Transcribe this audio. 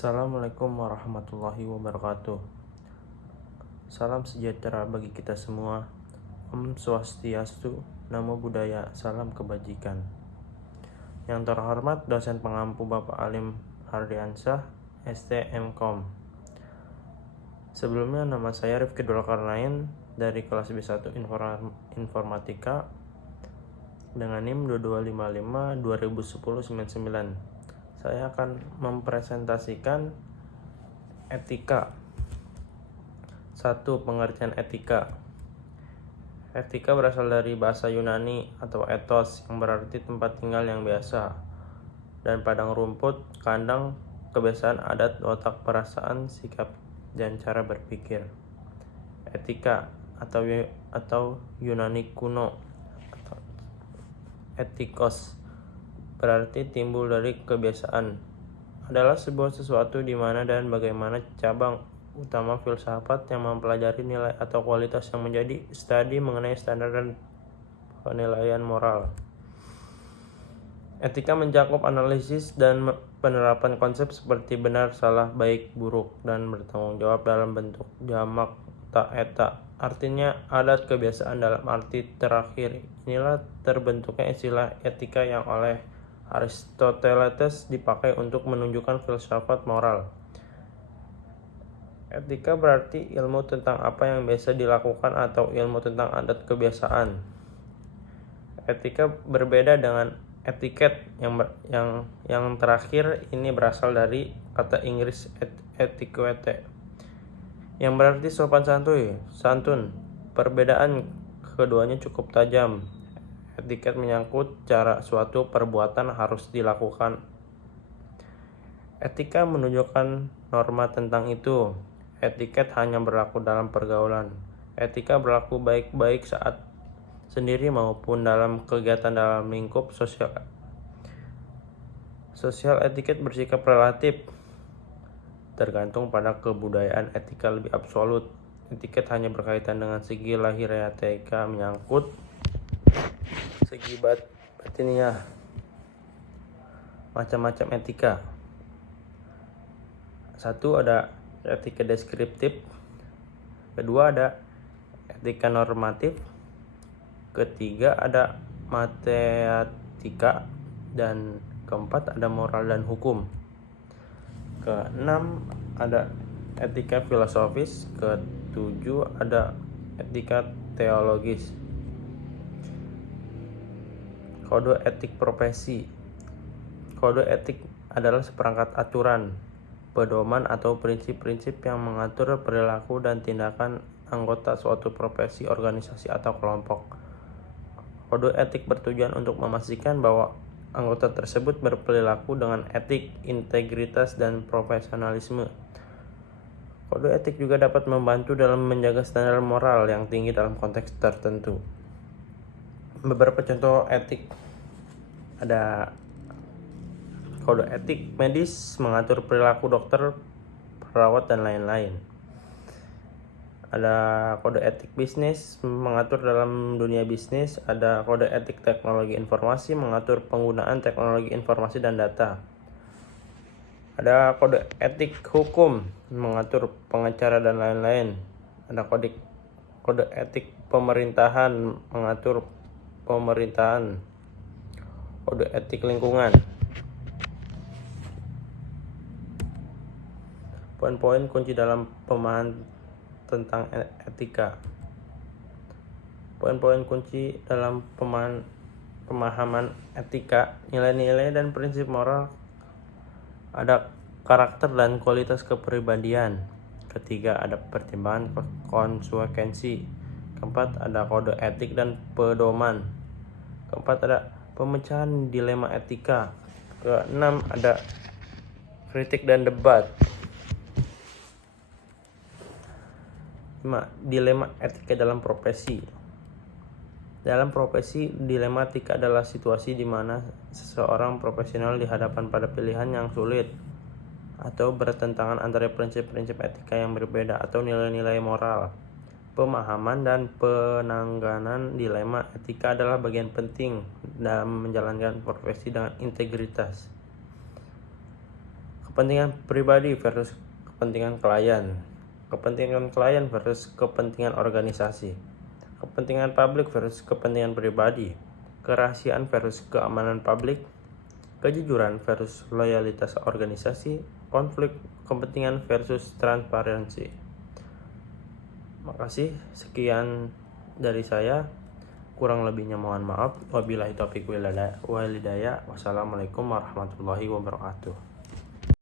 Assalamualaikum warahmatullahi wabarakatuh. Salam sejahtera bagi kita semua. Om Swastiastu, Namo Buddhaya, salam kebajikan. Yang terhormat dosen pengampu Bapak Alim Hardiansyah, ST Mkom. Sebelumnya nama saya Rifki Dzulkarnain dari kelas B1 Informatika dengan NIM 2255 2010-99. Saya akan mempresentasikan etika. 1. Pengertian etika. Etika berasal dari bahasa Yunani atau ethos yang berarti tempat tinggal yang biasa, dan padang rumput, kandang, kebiasaan adat, watak, perasaan, sikap, dan cara berpikir. Etika atau Yunani kuno atau etikos berarti timbul dari kebiasaan, adalah sebuah sesuatu di mana dan bagaimana cabang utama filsafat yang mempelajari nilai atau kualitas yang menjadi studi mengenai standar dan penilaian moral. Etika mencakup analisis dan penerapan konsep seperti benar, salah, baik, buruk, dan bertanggung jawab dalam bentuk jamak ta eta. Artinya adat kebiasaan dalam arti terakhir. Inilah terbentuknya istilah etika yang oleh Aristoteles dipakai untuk menunjukkan filsafat moral. Etika berarti ilmu tentang apa yang biasa dilakukan atau ilmu tentang adat kebiasaan. Etika berbeda dengan etiket yang terakhir ini berasal dari kata Inggris etiquette yang berarti sopan santun. Perbedaan keduanya cukup tajam. Etiket menyangkut cara suatu perbuatan harus dilakukan. Etika menunjukkan norma tentang itu. Etiket hanya berlaku dalam pergaulan. Etika berlaku baik-baik saat sendiri maupun dalam kegiatan dalam lingkup sosial. Sosial etiket bersikap relatif, tergantung pada kebudayaan. Etika lebih absolut. Etiket hanya berkaitan dengan segi lahiriah. Etika menyangkut segi batiniah. Macam-macam etika. 1. Ada etika deskriptif. Kedua ada etika normatif. Ketiga ada mateatika. Dan keempat ada moral dan hukum. Keenam ada etika filosofis. Ketujuh ada etika teologis. Kode etik profesi. Kode etik adalah seperangkat aturan, pedoman atau prinsip-prinsip yang mengatur perilaku dan tindakan anggota suatu profesi, organisasi, atau kelompok. Kode etik bertujuan untuk memastikan bahwa anggota tersebut berperilaku dengan etik, integritas, dan profesionalisme. Kode etik juga dapat membantu dalam menjaga standar moral yang tinggi dalam konteks tertentu. Beberapa contoh etik ada kode etik medis mengatur perilaku dokter, perawat, dan lain-lain. Ada kode etik bisnis mengatur dalam dunia bisnis. Ada kode etik teknologi informasi mengatur penggunaan teknologi informasi dan data. Ada kode etik hukum mengatur pengacara dan lain-lain. Ada kode etik pemerintahan mengatur pemerintahan. Kode etik lingkungan. Poin-poin kunci dalam pemahaman tentang etika. Poin-poin kunci dalam pemahaman etika: nilai-nilai dan prinsip moral. Ada karakter dan kualitas kepribadian. Ketiga ada pertimbangan konsekuensi. Keempat ada kode etik dan pedoman. Keempat ada pemecahan dilema etika. Keenam ada kritik dan debat. 5. Dilema etika dalam profesi. Dalam profesi, dilema etika adalah situasi di mana seseorang profesional dihadapkan pada pilihan yang sulit atau bertentangan antara prinsip-prinsip etika yang berbeda atau nilai-nilai moral. Pemahaman dan penanganan dilema etika adalah bagian penting dalam menjalankan profesi dengan integritas. kepentingan pribadi versus kepentingan klien, kepentingan klien versus kepentingan organisasi, kepentingan publik versus kepentingan pribadi, kerahasiaan versus keamanan publik, kejujuran versus loyalitas organisasi, konflik kepentingan versus transparansi. Makasih, sekian dari saya. Kurang lebihnya mohon maaf. Wabillahi taufiq wal hidayah. Wassalamualaikum warahmatullahi wabarakatuh.